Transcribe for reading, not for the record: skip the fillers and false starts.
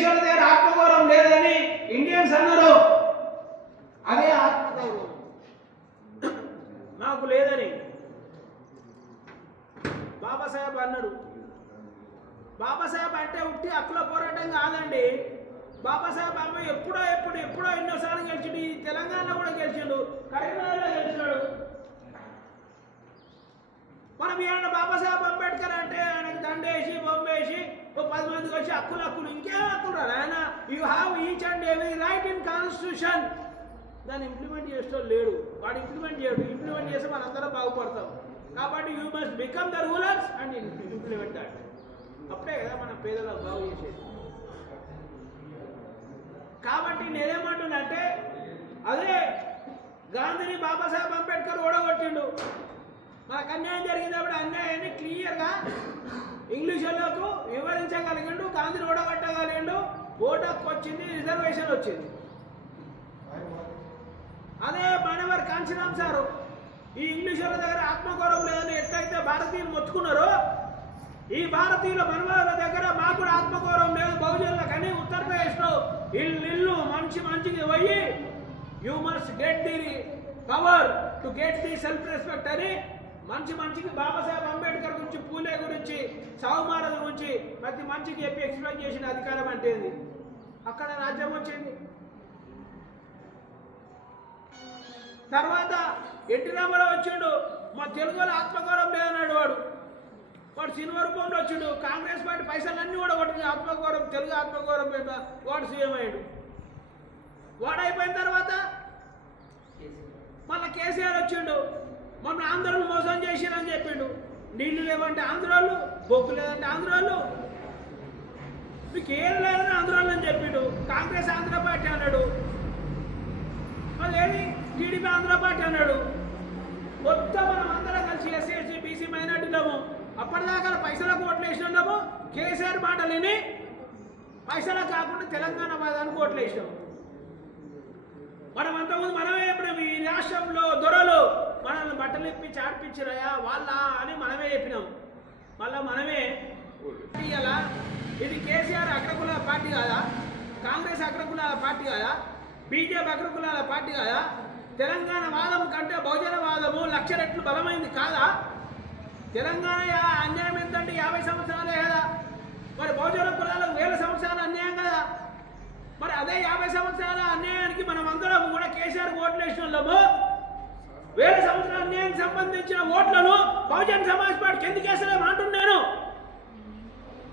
English వాళ్ళ దగ్గర ఆత్మగౌరవం లేదని ఇండియన్స్ అన్నారు. అదే ఆత్మగౌరవం నాకు లేదని బాబాసాహెబ్ అన్నాడు. బాబాసాహెబ్ అంటే ఉట్టి హక్కుల పోరాటం కాదండి. బాబాసాహెబ్ అమ్మ ఎప్పుడో ఎన్నోసార్లు గెలిచిండు. ఈ తెలంగాణలో కూడా గెలిచిండు, కరీంనగర్లో గెలిచినాడు. మనం ఈయన బాబాసాహెబ్ అంబేద్కర్ అంటే ఆయనకు దండేసి బొమ్మేసి 10 మందికి వచ్చి హక్కులు ఇంకేం హక్కులు రా ఆయన. You have each and every right in constitution. దాన్ని ఇంప్లిమెంట్ చేసేటోళ్ళు లేడు. వాడు ఇంప్లిమెంట్ చేయడు. ఇంప్లిమెంట్ చేస్తే మనందరం బాగుపడతాం. కాబట్టి you must become the rulers and implement that. అప్పుడే కదా మన పేదలకు బాగు చేసేది. కాబట్టి నేనేమంటున్నంటే అదే గాంధీని బాబాసాహెబ్ అంబేద్కర్ ఓడగొట్టిండు. మనకు అన్యాయం జరిగినప్పుడు అన్యాయాన్ని క్లియర్గా ఇంగ్లీష్ వాళ్ళకు వివరించగలిగిండు. గాంధీని ఓడగొట్టగలిగిండు. ఓటు హక్కు వచ్చింది, రిజర్వేషన్ వచ్చింది. అదే మానవర్ కాంచీరామ్ సారు ఈ ఇంగ్లీష్ వాళ్ళ దగ్గర ఆత్మగౌరవం లేదని ఎట్లయితే భారతీయులు మొత్తుకున్నారో, ఈ భారతీయుల మనవాళ్ళ దగ్గర మాకు కూడా ఆత్మగౌరవం లేదు బహుజనుల కానీ ఉత్తరప్రదేశ్లో ఇల్లు మంచికి పోయి you must get the power to get the self respect అని మంచికి బాబాసాహెబ్ అంబేద్కర్ గురించి, పూలే గురించి, సాహు మహారాజ్ గురించి ప్రతి మంచికి చెప్పి ఎక్స్ప్లెయిన్ చేసిన అధికారం అంటే అక్కడ రాజ్యం వచ్చింది. తర్వాత ఎన్టీ రామారావు వచ్చిండు. మా తెలుగులో ఆత్మగౌరవం లేదన్నాడు. వాడు సినిమా రూపంలో వచ్చిండు. కాంగ్రెస్ పార్టీ పైసలన్నీ కూడా కొట్టింది. ఆత్మగౌరవం, తెలుగు ఆత్మగౌరవం మీద వాడు సీఎం అయ్యాడు. వాడు అయిపోయిన తర్వాత మళ్ళీ కేసీఆర్ వచ్చిండు. మమ్మల్ని ఆంధ్రులు మోసం చేసిరని చెప్పిండు. నీళ్లు లేవంటే ఆంధ్రోళ్ళు, బొగ్గు లేదంటే ఆంధ్రోళ్ళు, మీకు ఏం లేదని ఆంధ్రోళ్ళు అని చెప్పిండు. కాంగ్రెస్ ఆంధ్ర పార్టీ అన్నాడు. మళ్ళీ ఏది టీడీపీ ఆంధ్ర పార్టీ అన్నాడు. మొత్తం మనం అందరం కలిసి ఎస్సీ ఎస్టీ బీసీ మైనార్టీలము అప్పటిదాకా పైసలకు ఓట్లు వేసినాము. కేసీఆర్ మాటలు విని పైసలకు కాకుండా తెలంగాణ వాదానికి ఓట్లు వేసినాము. మనం అంతకుముందు మనమే చెప్పినాం ఈ రాష్ట్రంలో దొరలు మనల్ని బట్టలు ఇప్పించి ఆడిపించిరయా వాళ్ళ అని మనమే చెప్పినాం. మళ్ళీ మనమే ఇలా ఇది కేసీఆర్ అగ్రకులాల పార్టీ కాదా, కాంగ్రెస్ అగ్రకులాల పార్టీ కాదా, బీజేపీ అగ్రకులాల పార్టీ కాదా, తెలంగాణ వాదం కంటే బహుజన వాదము 1,00,000 రెట్లు బలమైంది కాదా? తెలంగాణ అన్యాయం ఎంతంటే 50 సంవత్సరాలే కదా. మరి బహుజన కులాలకు 1000 సంవత్సరాల అన్యాయం కదా. మరి అదే 50 సంవత్సరాల అన్యాయానికి మనం అందరం కూడా కేసీఆర్ ఓట్లు వేసిన వాళ్ళము 1000 సంవత్సరాల అన్యాయానికి సంబంధించిన ఓట్లను బహుజన సమాజ్ పార్టీకి ఎందుకు వేసలేము అంటున్నాను.